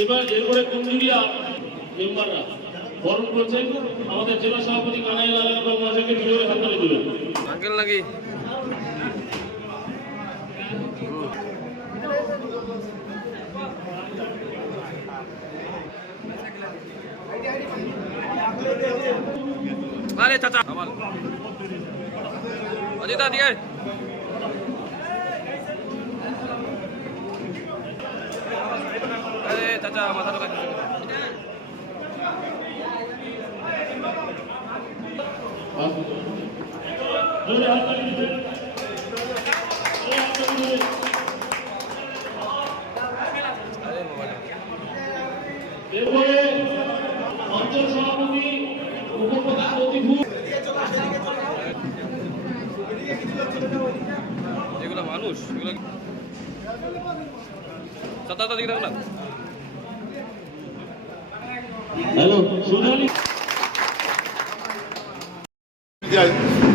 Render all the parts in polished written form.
এবার এরপরে কুঞ্জুরিয়া মেম্বাররা বরণ করছেন আমাদের জেলা সভাপতি কানাই লাল এবং মহাশয়কে ভিডিওর হাত ধরে দেবেন। আঙ্কেল নাকি আরে চাচা আমার অজিতা দিকে আরে চাচা মাথা ঢোকা এরপরে অঞ্চল সভাপতি উপপ্রধান অতিথি যেগুলো মানুষ এগুলো চাচা দিকে রাখ না হ্যালো সুজানি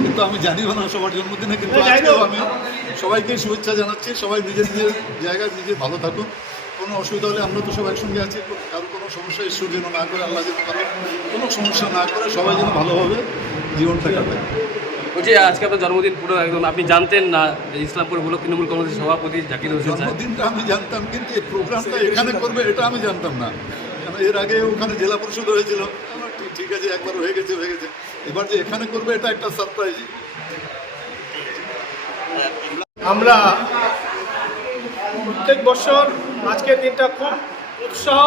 কিন্তু আমি জানিও না সবার জন্মদিনে, কিন্তু আজকেও আমি সবাইকে শুভেচ্ছা জানাচ্ছি। সবাই নিজের নিজের জায়গায় নিজে ভালো থাকুন। কোনো অসুবিধা হলে আমরা তো সব একসঙ্গে আছি, কারো কোনো সমস্যা ঈশ্বর যেন না করে, আল্লাহ যেন কারো কোনো সমস্যা না করে, সবাই যেন ভালোভাবে জীবনটা কাটায়। বলছি আজকে আপনার জন্মদিন পুরো একদম আপনি জানতেন না ইসলামপুর ব্লক তৃণমূল কংগ্রেসের সভাপতি জাকির হোসেন জন্মদিনটা আমি জানতাম, কিন্তু এই প্রোগ্রামটা এখানে করবে এটা আমি জানতাম না। কারণ এর আগে ওখানে জেলা পরিষদ হয়েছিল, ঠিক আছে একবার হয়ে গেছে। এবার যে এখানে করবে এটা একটা সারপ্রাইজ। আমরা প্রত্যেক বছর আজকের দিনটা খুব উৎসাহ,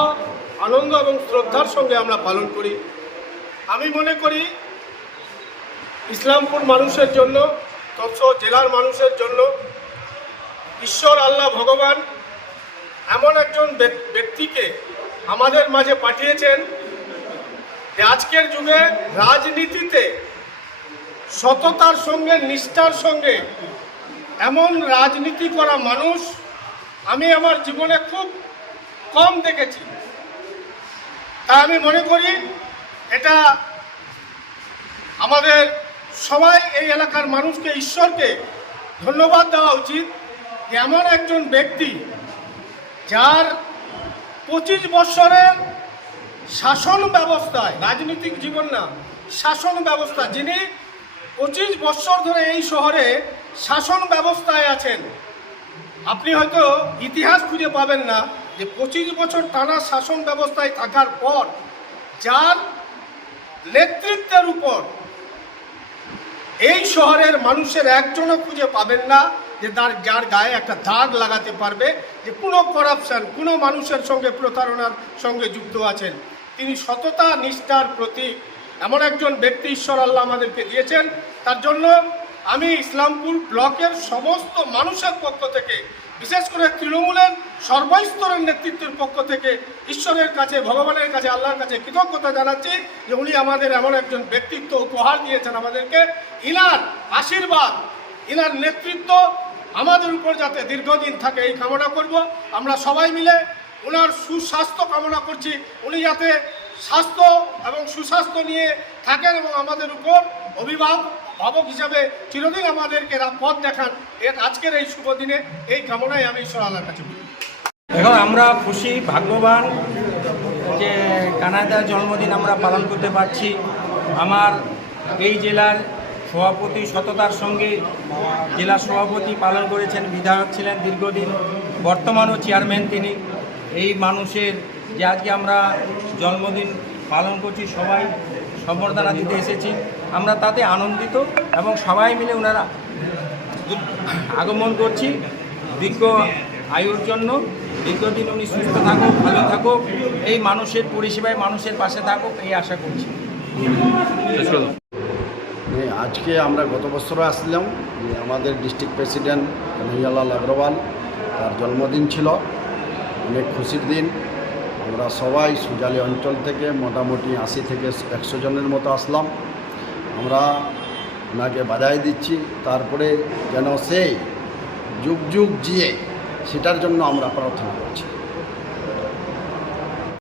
আনন্দ এবং শ্রদ্ধার সঙ্গে আমরা পালন করি। আমি মনে করি ইসলামপুর মানুষের জন্য, তৎসহ জেলার মানুষের জন্য ঈশ্বর আল্লাহ ভগবান এমন একজন ব্যক্তিকে আমাদের মাঝে পাঠিয়েছেন যে আজকের যুগে রাজনীতিতে সততার সঙ্গে, নিষ্ঠার সঙ্গে এমন রাজনীতি করা মানুষ আমি আমার জীবনে খুব কম দেখেছি। তা আমি মনে করি এটা আমাদের সবাই এই এলাকার মানুষকে, ঈশ্বরকে ধন্যবাদ দেওয়া উচিত যে এমন একজন ব্যক্তি যার 25 বছরের শাসন ব্যবস্থায়, রাজনৈতিক জীবন না, শাসন ব্যবস্থা, যিনি 25 বছর ধরে এই শহরে শাসন ব্যবস্থায় আছেন। আপনি হয়তো ইতিহাস খুঁজে পাবেন না যে 25 বছর টানা শাসন ব্যবস্থায় থাকার পর যার নেতৃত্বের উপর এই শহরের মানুষের একজনও খুঁজে পাবেন না যে যার গায়ে একটা দাগ লাগাতে পারবে যে কোনো করাপশন, কোনো মানুষের সঙ্গে প্রতারণার সঙ্গে যুক্ত আছেন। তিনি সততা, নিষ্ঠার প্রতীক। এমন একজন ব্যক্তি ঈশ্বর আল্লাহ আমাদেরকে দিয়েছেন। তার জন্য আমি ইসলামপুর ব্লকের সমস্ত মানুষের পক্ষ থেকে, বিশেষ করে তৃণমূলের সর্বস্তরের নেতৃত্বের পক্ষ থেকে ঈশ্বরের কাছে, ভগবানের কাছে, আল্লাহর কাছে কৃতজ্ঞতা জানাচ্ছি যে উনি আমাদের এমন একজন ব্যক্তিত্ব উপহার দিয়েছেন আমাদেরকে। ইনার আশীর্বাদ, ইনার নেতৃত্ব আমাদের উপর যাতে দীর্ঘদিন থাকে এই কামনা করব। আমরা সবাই মিলে ওনার সুস্বাস্থ্য কামনা করছি। উনি যাতে স্বাস্থ্য এবং সুস্বাস্থ্য নিয়ে থাকেন এবং আমাদের উপর অভিভাবক হিসাবে চিরদিন আমাদেরকে পথ দেখান। আজকের এই শুভ দিনে এই কামনায় আমি ঈশ্বর আল্লাহর কাছে বলি। এখন আমরা খুশি, ভাগ্যবান যে কানাইদার জন্মদিন আমরা পালন করতে পারছি। আমার এই জেলার সভাপতি সততার সঙ্গে জেলা সভাপতি পালন করেছেন, বিধায়ক ছিলেন দীর্ঘদিন, বর্তমানও চেয়ারম্যান তিনি। এই মানুষের যে আজকে আমরা জন্মদিন পালন করছি, সবাই সম্বর্ধনা দিতে এসেছি, আমরা তাতে আনন্দিত এবং সবাই মিলে ওনারা আগমন করছি দীর্ঘ আয়ুর জন্য। দীর্ঘদিন উনি সুস্থ থাকুক, ভালো থাকুক, এই মানুষের পরিষেবায় মানুষের পাশে থাকুক, এই আশা করছি। আজকে আমরা গত বছর আসলাম, আমাদের ডিস্ট্রিক্ট প্রেসিডেন্ট কানাইয়ালাল আগরওয়াল, তার জন্মদিন ছিল, অনেক খুশির দিন। আমরা সবাই সুজালি অঞ্চল থেকে মোটামুটি 80 থেকে 100 জনের মতো আসলাম। আমরা ওনাকে বাধাই দিচ্ছি, তারপরে যেন সেই যুগ যুগ জিয়ে সেটার জন্য আমরা প্রার্থনা করছি।